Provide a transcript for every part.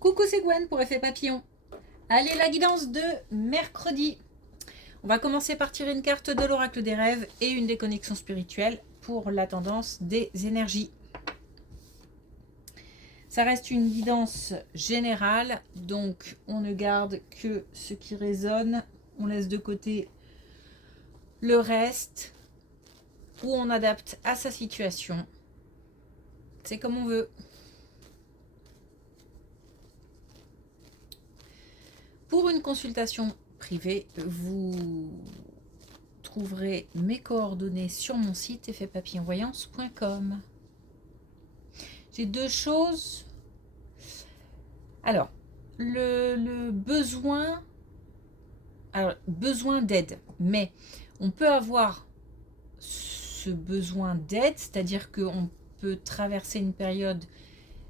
Coucou, c'est Gwen pour Effet Papillon. Allez, la guidance de mercredi. On va commencer par tirer une carte de l'oracle des rêves et une des connexions spirituelles pour la tendance des énergies. Ça reste une guidance générale, donc on ne garde que ce qui résonne. On laisse de côté le reste ou on adapte à sa situation. C'est comme on veut. Pour une consultation privée, vous trouverez mes coordonnées sur mon site effetpapillonvoyance.com. J'ai deux choses. Alors, le besoin, besoin d'aide, mais on peut avoir ce besoin d'aide, c'est-à-dire qu'on peut traverser une période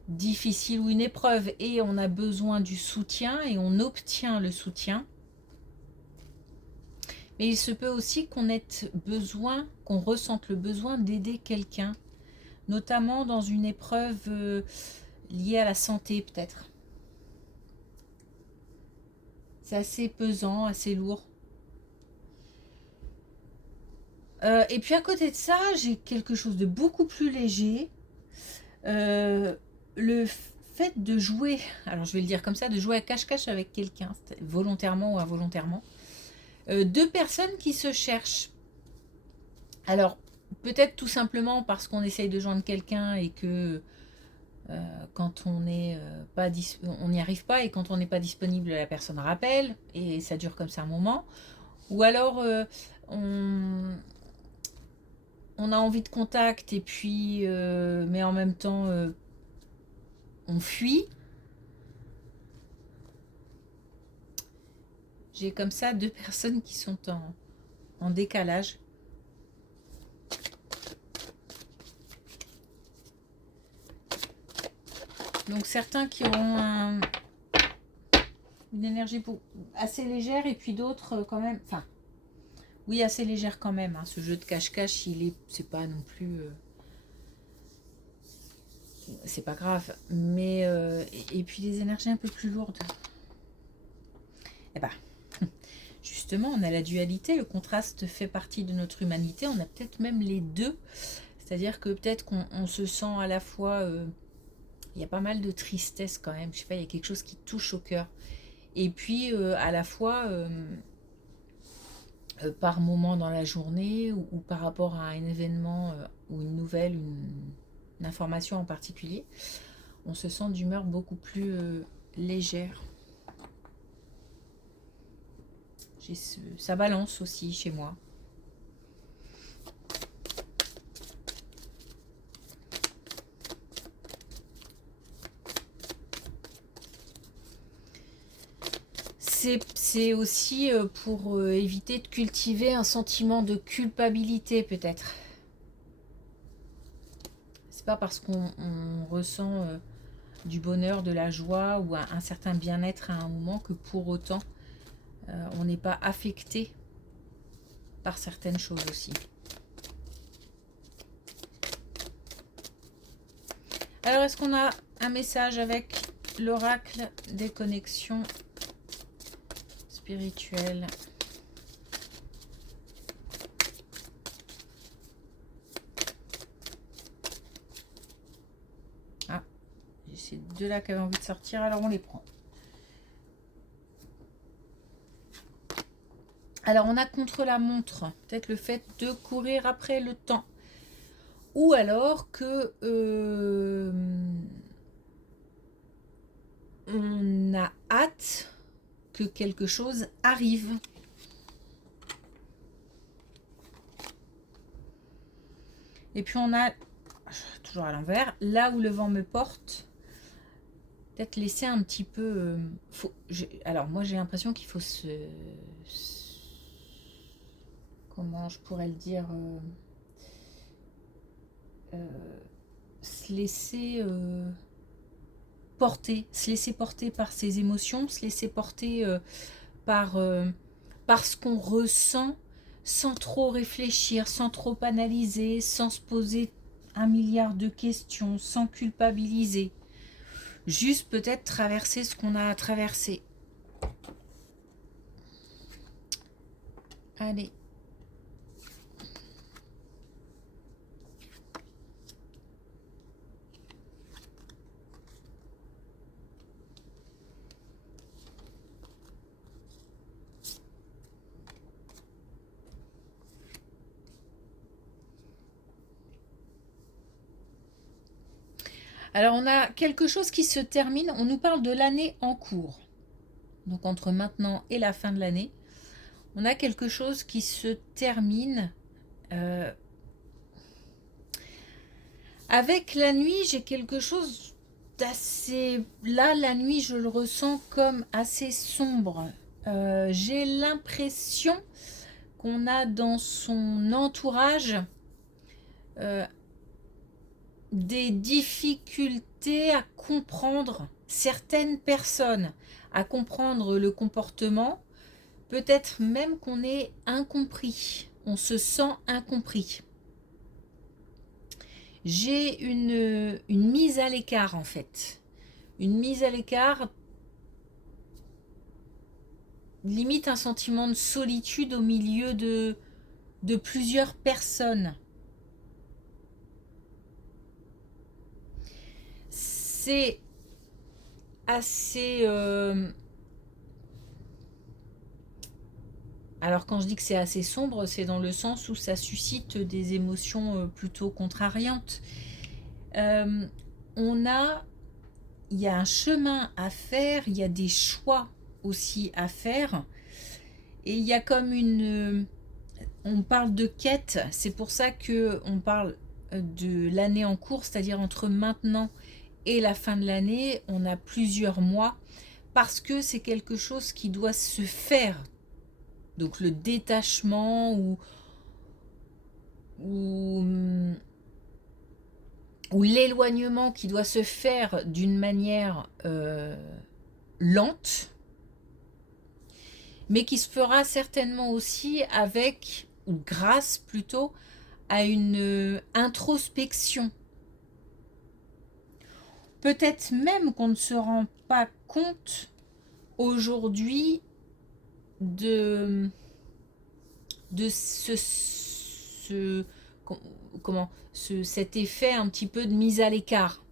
difficile ou une épreuve et on a besoin du soutien et on obtient le soutien. Mais il se peut aussi qu'on ait besoin, qu'on ressente le besoin d'aider quelqu'un, notamment dans une épreuve liée à la santé peut-être. C'est assez pesant, assez lourd. Et puis à côté de ça, j'ai quelque chose de beaucoup plus léger. Le fait de jouer, alors je vais le dire comme ça, de jouer à cache-cache avec quelqu'un, volontairement ou involontairement, deux personnes qui se cherchent. Alors, peut-être tout simplement parce qu'on essaye de joindre quelqu'un et que quand on n'est on n'y arrive pas et quand on n'est pas disponible, la personne rappelle et ça dure comme ça un moment. Ou alors, on a envie de contact et puis, mais en même temps, on fuit. J'ai comme ça deux personnes qui sont en décalage. Donc certains qui auront une énergie assez légère et puis d'autres quand même, enfin, oui, assez légère quand même. Hein. Ce jeu de cache-cache, c'est pas non plus, c'est pas grave. Mais et puis des énergies un peu plus lourdes. Eh ben, justement, on a la dualité, le contraste fait partie de notre humanité. On a peut-être même les deux, c'est-à-dire que peut-être qu'on se sent à la fois il y a pas mal de tristesse quand même, je sais pas, il y a quelque chose qui touche au cœur. Et puis à la fois par moment dans la journée ou par rapport à un événement ou une nouvelle, une information en particulier, on se sent d'humeur beaucoup plus légère. Ça balance aussi chez moi. C'est aussi pour éviter de cultiver un sentiment de culpabilité peut-être. C'est pas parce qu'on ressent du bonheur, de la joie ou un certain bien-être à un moment que pour autant on n'est pas affecté par certaines choses aussi. Alors est-ce qu'on a un message avec l'oracle des connexions spirituelles? Ah, j'ai ces deux là qui avaient envie de sortir, alors on les prend. Alors on a contre la montre, peut-être le fait de courir après le temps. Ou alors que on a hâte que quelque chose arrive. Et puis on a, toujours à l'envers, là où le vent me porte, peut-être laisser un petit peu... alors moi j'ai l'impression qu'il faut comment je pourrais le dire, se laisser porter, par ses émotions, se laisser porter par ce qu'on ressent, sans trop réfléchir, sans trop analyser, sans se poser un milliard de questions, sans culpabiliser. juste peut-être traverser ce qu'on a à traverser. Allez. Alors, on a quelque chose qui se termine. On nous parle de l'année en cours. Donc, entre maintenant et la fin de l'année, on a quelque chose qui se termine. Avec la nuit, j'ai quelque chose d'assez... Là, la nuit, je le ressens comme assez sombre. J'ai l'impression qu'on a dans son entourage des difficultés à comprendre certaines personnes, à comprendre le comportement, peut-être même qu'on est incompris, on se sent incompris. J'ai une mise à l'écart en fait, une mise à l'écart, limite un sentiment de solitude au milieu de plusieurs personnes. C'est assez... Alors quand je dis que c'est assez sombre, c'est dans le sens où ça suscite des émotions plutôt contrariantes. Il y a un chemin à faire, il y a des choix aussi à faire. Et il y a comme on parle de quête, c'est pour ça qu'on parle de l'année en cours, c'est-à-dire entre maintenant et la fin de l'année, on a plusieurs mois, parce que c'est quelque chose qui doit se faire. Donc le détachement ou l'éloignement qui doit se faire d'une manière lente, mais qui se fera certainement aussi avec, ou grâce plutôt, à une introspection. Peut-être même qu'on ne se rend pas compte aujourd'hui de cet effet un petit peu de mise à l'écart.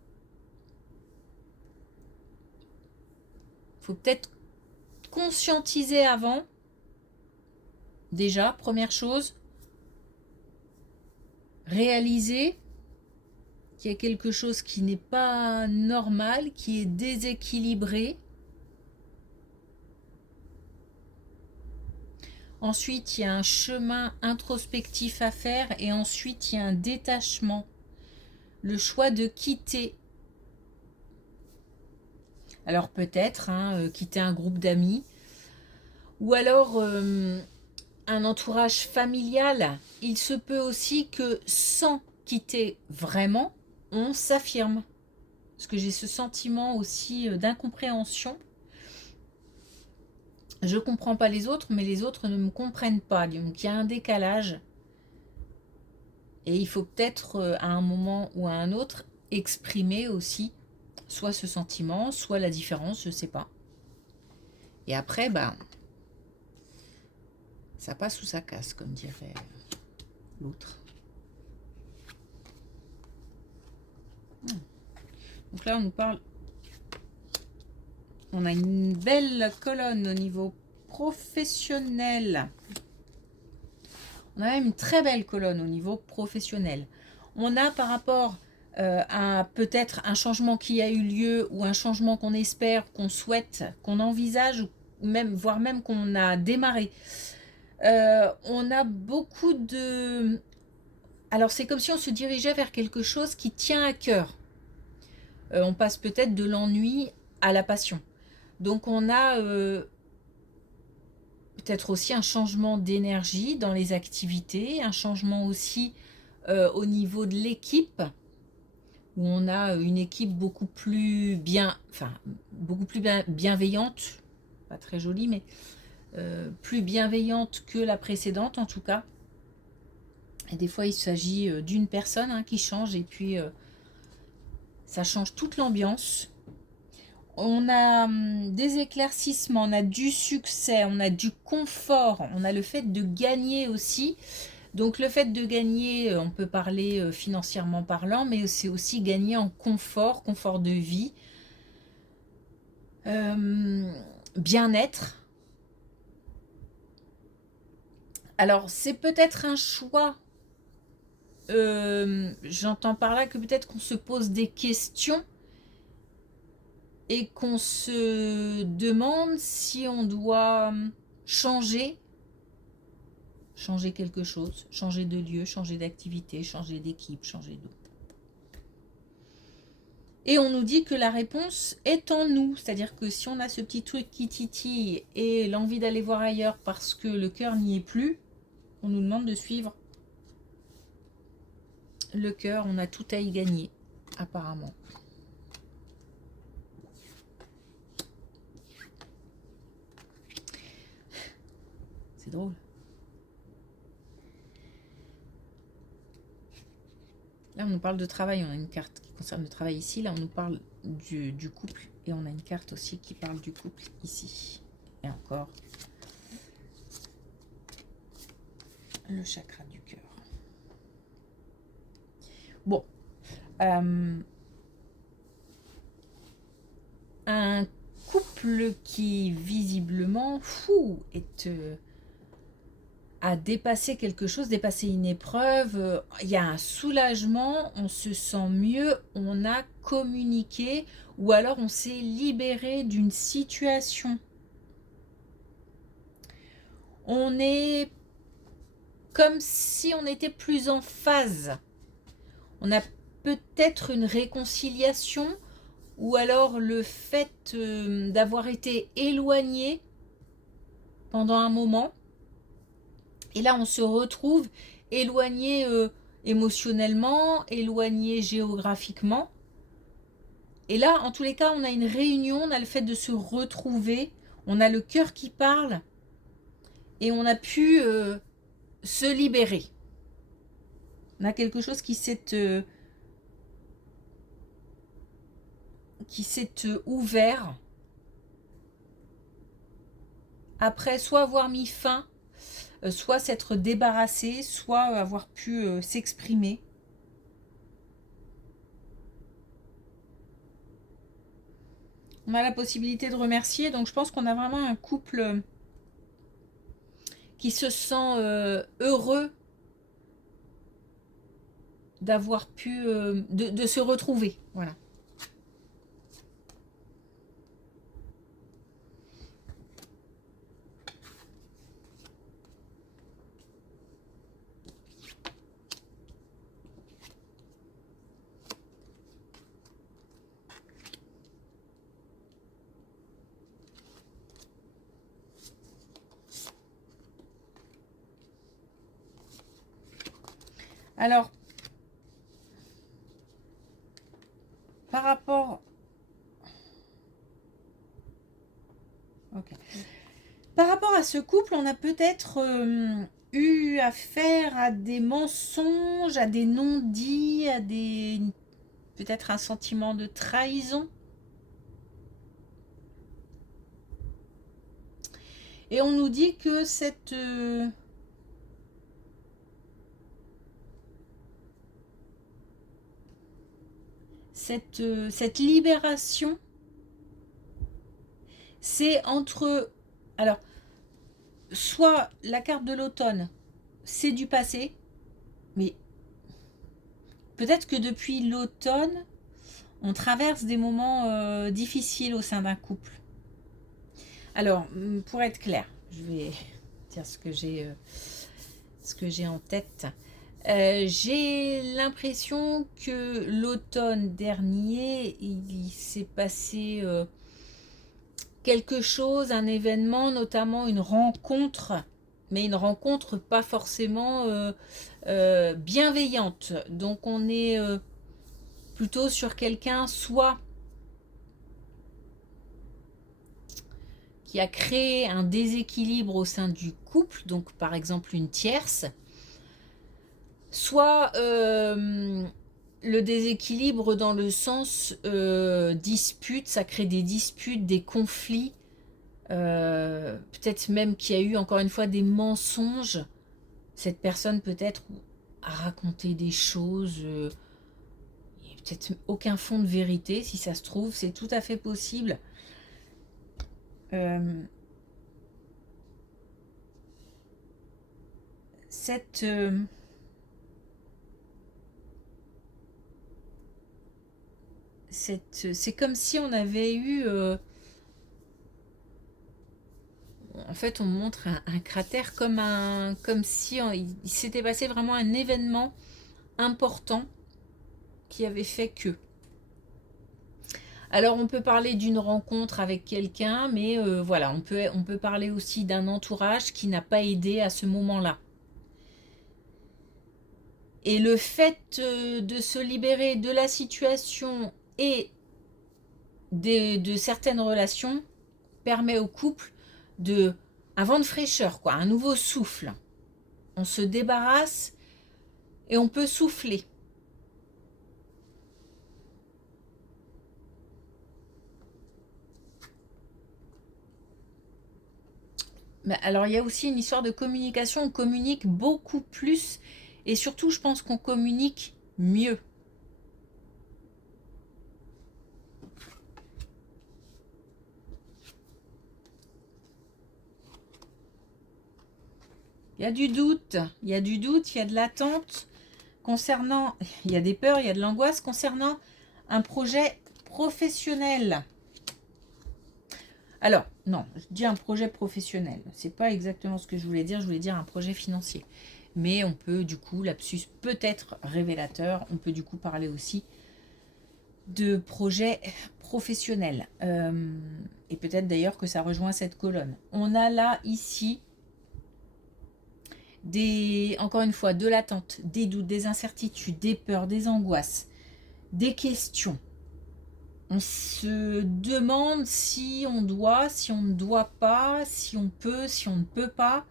Il faut peut-être conscientiser avant. Déjà, première chose, réaliser qu'il y a quelque chose qui n'est pas normal, qui est déséquilibré. Ensuite, il y a un chemin introspectif à faire et ensuite, il y a un détachement. Le choix de quitter. Alors peut-être quitter un groupe d'amis ou alors un entourage familial. Il se peut aussi que sans quitter vraiment, on s'affirme. Parce que j'ai ce sentiment aussi d'incompréhension. Je ne comprends pas les autres, mais les autres ne me comprennent pas. Donc il y a un décalage. Et il faut peut-être à un moment ou à un autre exprimer aussi soit ce sentiment, soit la différence, je ne sais pas. Et après, ça passe ou ça casse, comme dirait l'autre. Donc là, on nous parle... On a une belle colonne au niveau professionnel. On a même une très belle colonne au niveau professionnel. On a par rapport à peut-être un changement qui a eu lieu ou un changement qu'on espère, qu'on souhaite, qu'on envisage, ou même, voire même qu'on a démarré. On a beaucoup de... Alors c'est comme si on se dirigeait vers quelque chose qui tient à cœur. On passe peut-être de l'ennui à la passion. Donc on a peut-être aussi un changement d'énergie dans les activités, un changement aussi au niveau de l'équipe, où on a une équipe beaucoup plus bienveillante, pas très jolie, mais plus bienveillante que la précédente en tout cas. Et des fois il s'agit d'une personne qui change et puis ça change toute l'ambiance. on a des éclaircissements, on a du succès, on a du confort, on a le fait de gagner aussi. Donc le fait de gagner, on peut parler financièrement parlant, mais c'est aussi gagner en confort, confort de vie, bien-être. Alors c'est peut-être un choix, j'entends par là que peut-être qu'on se pose des questions et qu'on se demande si on doit changer quelque chose, changer de lieu, changer d'activité, changer d'équipe, changer de... Et on nous dit que la réponse est en nous, c'est-à-dire que si on a ce petit truc qui titille et l'envie d'aller voir ailleurs parce que le cœur n'y est plus, on nous demande de suivre le cœur, on a tout à y gagner, apparemment. C'est drôle. Là, on nous parle de travail, on a une carte qui concerne le travail ici. Là, on nous parle du couple et on a une carte aussi qui parle du couple ici. Et encore, le chakra du cœur. Bon. Un couple qui, visiblement, a dépassé quelque chose, dépassé une épreuve, il y a un soulagement, on se sent mieux, on a communiqué ou alors on s'est libéré d'une situation. On est comme si on était plus en phase. On a peut-être une réconciliation ou alors le fait d'avoir été éloigné pendant un moment. Et là, on se retrouve éloigné émotionnellement, éloigné géographiquement. Et là, en tous les cas, on a une réunion, on a le fait de se retrouver, on a le cœur qui parle et on a pu se libérer. On a quelque chose qui s'est ouvert après soit avoir mis fin, soit s'être débarrassé, soit avoir pu s'exprimer. On a la possibilité de remercier, donc je pense qu'on a vraiment un couple qui se sent heureux d'avoir pu de se retrouver. Voilà. Alors, par rapport... Okay. Par rapport à ce couple, on a peut-être eu affaire à des mensonges, à des non-dits, à des... peut-être un sentiment de trahison. Et on nous dit que cette libération, c'est entre... Alors, soit la carte de l'automne, c'est du passé, mais peut-être que depuis l'automne, on traverse des moments difficiles au sein d'un couple. Alors, pour être clair, je vais dire ce que j'ai en tête. J'ai l'impression que l'automne dernier, il s'est passé quelque chose, un événement, notamment une rencontre, mais une rencontre pas forcément bienveillante. Donc on est plutôt sur quelqu'un soit qui a créé un déséquilibre au sein du couple, donc par exemple une tierce, soit le déséquilibre dans le sens dispute, ça crée des disputes, des conflits, peut-être même qu'il y a eu encore une fois des mensonges. Cette personne peut-être a raconté des choses, il n'y a peut-être aucun fond de vérité, si ça se trouve, c'est tout à fait possible. C'est comme si on avait eu... en fait, on montre un cratère comme si il s'était passé vraiment un événement important qui avait fait que. Alors, on peut parler d'une rencontre avec quelqu'un, mais voilà, on peut parler aussi d'un entourage qui n'a pas aidé à ce moment-là. Et le fait de se libérer de la situation et de certaines relations permet au couple de un vent de fraîcheur, quoi, un nouveau souffle. On se débarrasse et on peut souffler. Mais alors il y a aussi une histoire de communication, on communique beaucoup plus et surtout je pense qu'on communique mieux. Il y a du doute, il y a du doute, il y a de l'attente concernant, il y a des peurs, il y a de l'angoisse concernant un projet professionnel. Alors, non, je dis un projet professionnel. C'est pas exactement ce que je voulais dire un projet financier. Mais on peut du coup, lapsus peut-être révélateur, on peut du coup parler aussi de projet professionnel. Et peut-être d'ailleurs que ça rejoint cette colonne. On a là, ici, encore une fois, de l'attente, des doutes, des incertitudes, des peurs, des angoisses, des questions. On se demande si on doit, si on ne doit pas, si on peut, si on ne peut pas.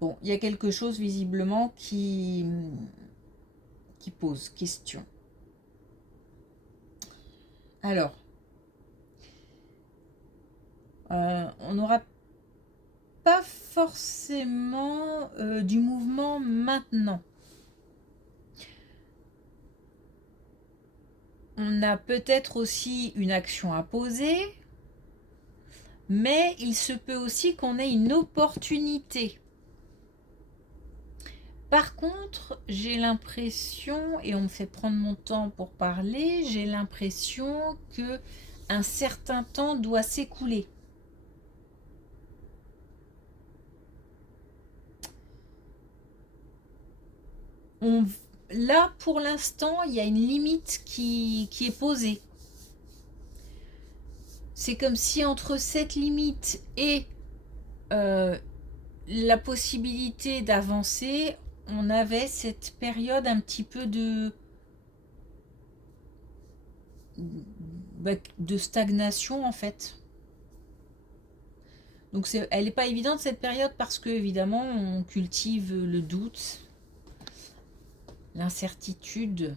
Bon, il y a quelque chose visiblement qui pose question. Alors, on n'aura pas forcément du mouvement maintenant. On a peut-être aussi une action à poser, mais il se peut aussi qu'on ait une opportunité. Par contre, j'ai l'impression, et on me fait prendre mon temps pour parler, j'ai l'impression que un certain temps doit s'écouler. Là, pour l'instant, il y a une limite qui est posée. C'est comme si entre cette limite et la possibilité d'avancer, on avait cette période un petit peu de stagnation en fait. Donc elle n'est pas évidente cette période parce que évidemment on cultive le doute, l'incertitude.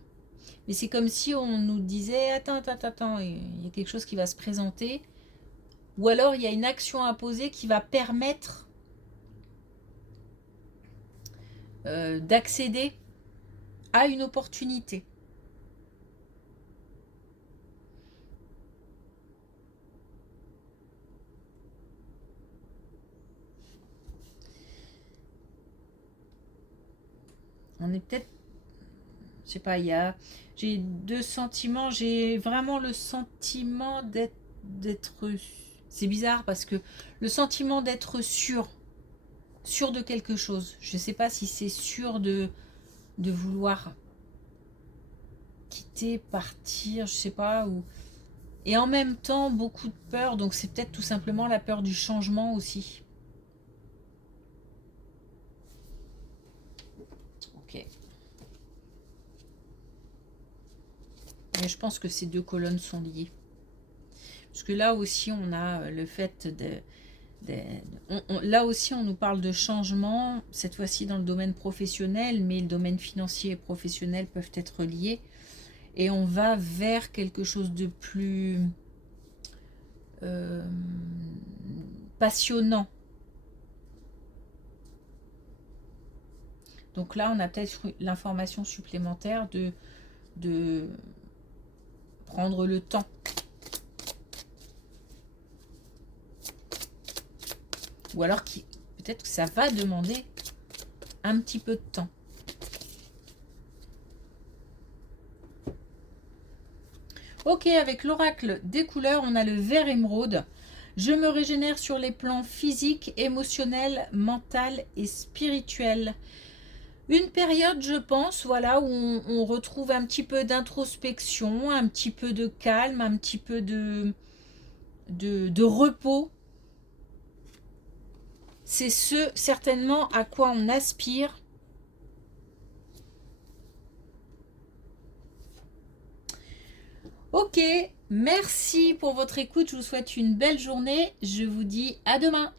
Mais c'est comme si on nous disait attends, il y a quelque chose qui va se présenter. Ou alors il y a une action à poser qui va permettre d'accéder à une opportunité. On est peut-être, je sais pas, j'ai deux sentiments. J'ai vraiment le sentiment d'être, c'est bizarre parce que le sentiment d'être sûr de quelque chose. Je sais pas si c'est sûr de vouloir quitter, partir, je sais pas, et en même temps beaucoup de peur, donc c'est peut-être tout simplement la peur du changement aussi. Ok. Mais je pense que ces deux colonnes sont liées. Parce que là aussi, on a le fait Là aussi, on nous parle de changement, cette fois-ci dans le domaine professionnel, mais le domaine financier et professionnel peuvent être liés. Et on va vers quelque chose de plus passionnant. Donc là, on a peut-être l'information supplémentaire de prendre le temps. Ou alors, peut-être que ça va demander un petit peu de temps. Ok, avec l'oracle des couleurs, on a le vert émeraude. Je me régénère sur les plans physiques, émotionnels, mental et spirituel. Une période, je pense, voilà, où on retrouve un petit peu d'introspection, un petit peu de calme, un petit peu de repos. C'est certainement à quoi on aspire. Ok, merci pour votre écoute. Je vous souhaite une belle journée. Je vous dis à demain.